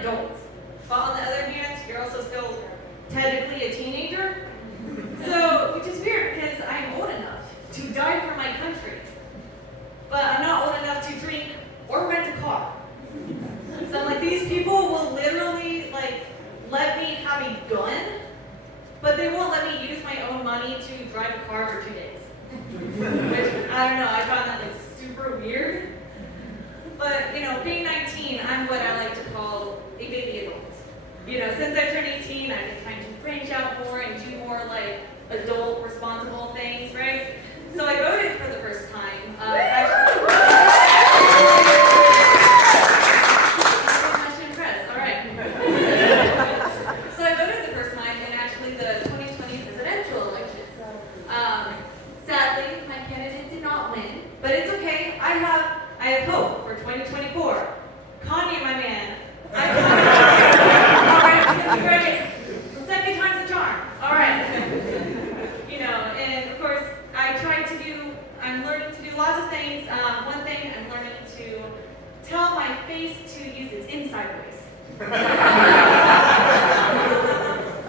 adult. But on the other hand, you're also still technically a teenager. So, which is weird because I'm old enough to die for my country. But I'm not old enough to drink or rent a car. So I'm like, these people will literally like let me have a gun, but they won't let me use my own money to drive a car for 2 days. Which, I don't know, I found that like super weird. But, you know, being 19, I'm what I like to call a baby adult. You know, since I turned 18, I've been trying to branch out more and do more like adult, responsible things, right? So I voted for the first time. Much impressed. All right. So I voted the first time in actually the 2020 presidential election. Sadly, my candidate did not win, but it's okay. I have hope for 2024. Kanye, my man. All right, it's gonna be great. Second time's the charm. All right. You know, and of course, I'm learning to do lots of things. One thing, I'm learning to tell my face to use its inside voice.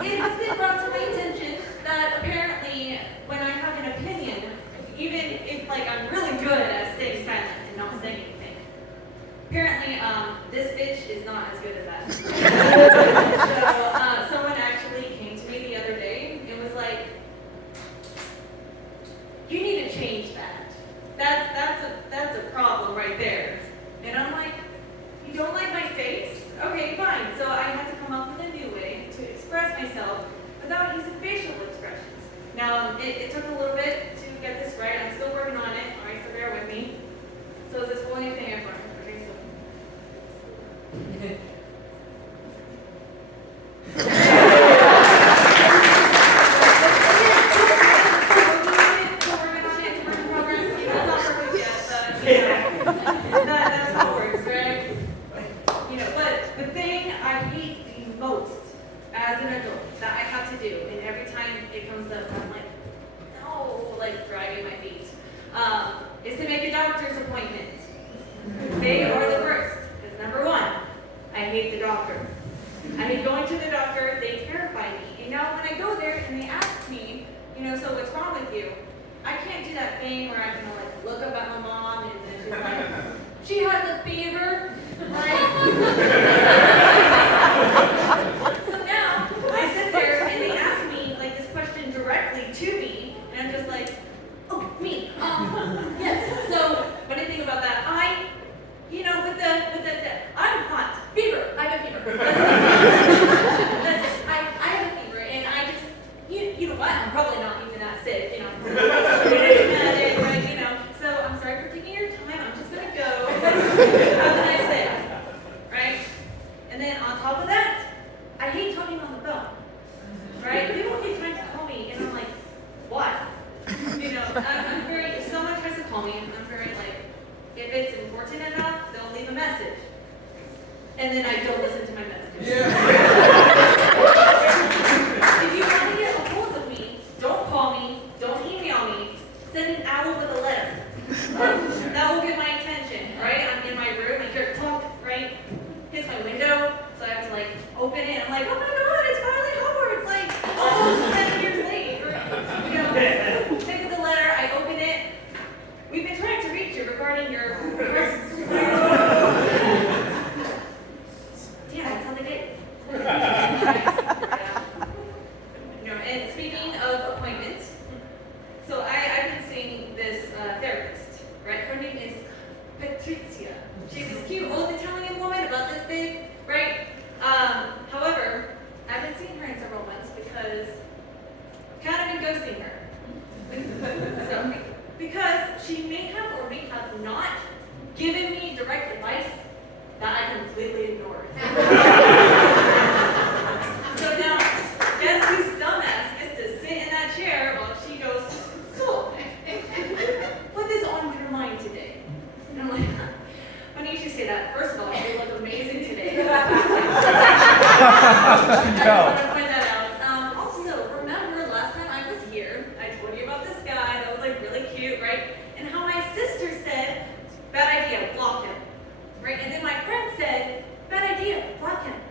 It has been brought to my attention that apparently, when I have an opinion, even if like I'm really good at staying silent and not saying anything, apparently this bitch is not as good as that. So someone actually came to me the other day and was like, you need to change that. That's a problem right there. And I'm like, you don't like my face? Okay, fine. So I had to come up with a new way to express myself without using facial expressions. Now, it took a little bit to get this right. I'm still working on it. All right, so bear with me. So this whole new thing I've learned. Okay, so. That's how it works, right? You know, but the thing I hate the most as an adult that I have to do, and every time it comes up, I'm like, no, like dragging my feet, is to make a doctor's appointment. They are the worst. Because number one, I hate the doctor. I hate going to the doctor. They terrify me. And now when I go there and they ask me, you know, so what's wrong with you? I can't do that thing where I'm gonna like look up at my mom and then she's like, she has a fever, right? So now I sit there and they ask me like this question directly to me, and I'm just like, oh, me, yes. So what do you think about that? You know, with the I'm hot, fever, I have a fever. That's it. I have a fever, and I just, you know what? I'm probably not even that sick, you know. Right, you know. So I'm sorry for taking your time. I'm just gonna go. Have a nice day, right? And then on top of that, I hate talking on the phone, right? People keep trying to call me, and I'm like, what? You know, I'm very. If someone tries to call me, I'm very like, if it's important enough, they'll leave a message, and then I don't listen to my messages. If you want to get a hold of me, don't call me, don't email me, send an owl with a letter. That will get my attention, right? I'm in my room, I hear clunk, right? Hits my window, so I have to like open it. I'm like, oh my god, it's finally Hogwarts! Like almost 7 years late. Or, you know, pick up the letter, I open it. We've been trying to reach you regarding your. Damn, that's how they did. You know, and speaking of appointments, so I've been seeing this therapist, right? Her name is Patricia. She's this cute old Italian woman about this big, right? However, I've been seeing her in several months because I've kind of been ghosting her. So, because she may have or may have not given me direct advice that I completely ignored. So now, guess whose dumbass gets to sit in that chair while she goes, so, put this on your mind today. And I'm like, funny you should say that. First of all, you look amazing today. I just want to point that out. Also, remember last time I was here, I told you about this guy that was like really cute, right? And how my sister said, bad idea, block him. Right? And then my friend said, bad idea, block him.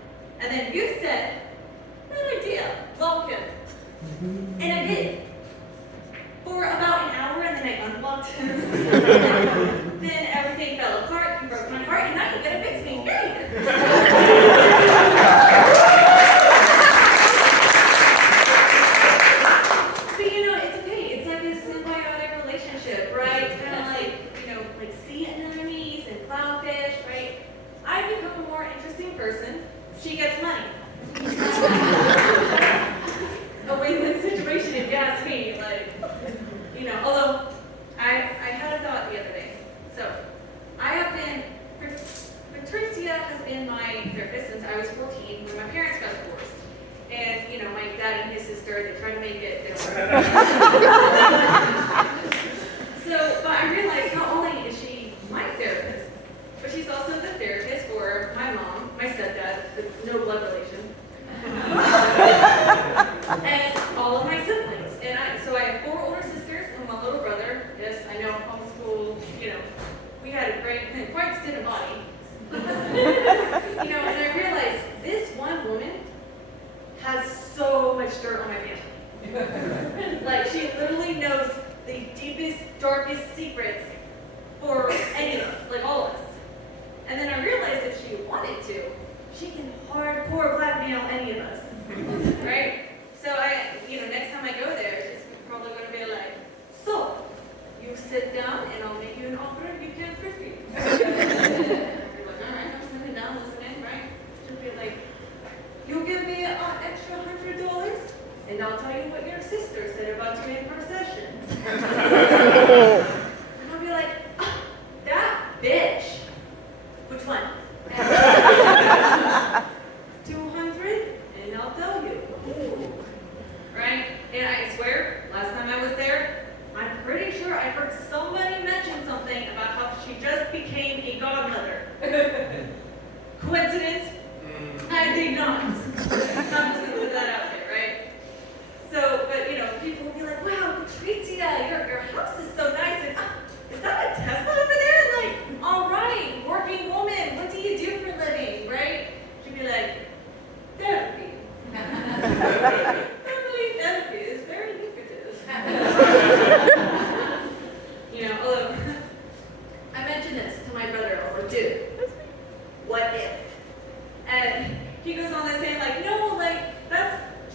So, but I realized not only is she my therapist, but she's also the therapist for my mom, my stepdad, no blood relation, and all of my siblings. So I have 4 older sisters and 1 little brother. Yes, I know, homeschool, we had a quite student body. And I realized this one woman has so much dirt on my family. Like, she literally knows the deepest, darkest secrets for any of us, like all of us. And then I realized if she wanted to, she can hardcore blackmail any of us, right? So next time I go there, she's probably going to be like, so, you sit down and I'll make you an offer you can't refuse. Alright, I'm sitting down listening, right? She'll be like, you give me an extra $100 and I'll tell you what your sister said about you in her session. And I'll be like, that bitch. Which one? 200 and I'll tell you. Right? And I swear, last time I was there, I'm pretty sure I heard somebody mention something about how she just became a godmother. Coincidence? I think not. I'm just gonna put that out there, right? So, but people will be like, wow, Patrizia, your house is so nice. And is that a Tesla over there? Like, all right, working woman, what do you do for a living, right? She'd be like, therapy. Therapy is very lucrative. Although I mentioned this to my brother, or dude, what if? And he goes on to say, like, no, like,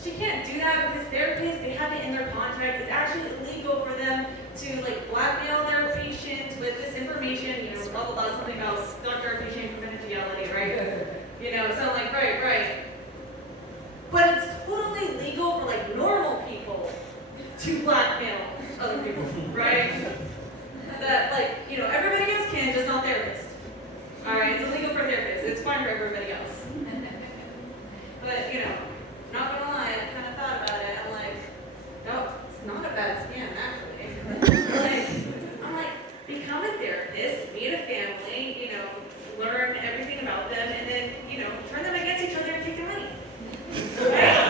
she can't do that because therapists, they have it in their contract. It's actually illegal for them to, like, blackmail their patients with this information, blah, blah, blah, something about doctor-patient confidentiality, right? So I'm like, right. But it's totally legal for, like, normal people to blackmail other people, right? That, like, everybody else can, just not therapists. All right, it's illegal for therapists. It's fine for everybody else. But, not gonna lie, I kind of thought about it. I'm like, no, it's not a bad scam, actually. I'm like, become a therapist, meet a family, learn everything about them, and then, turn them against each other and take their money. Right?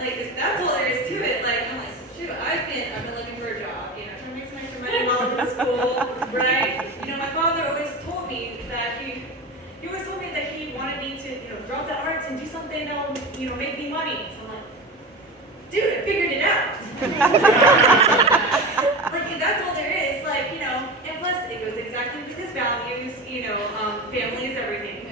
Like, if that's all there is to it, like, I'm like, shoot, I've been looking for a job, trying to make some extra money while I'm in school, right? My father always told me that he always told me that he wanted me to, drop the arts and do something that will, make me money. So I'm like, dude, I figured it out. Like, if that's all there is, like, and plus it goes exactly with his values, family is everything.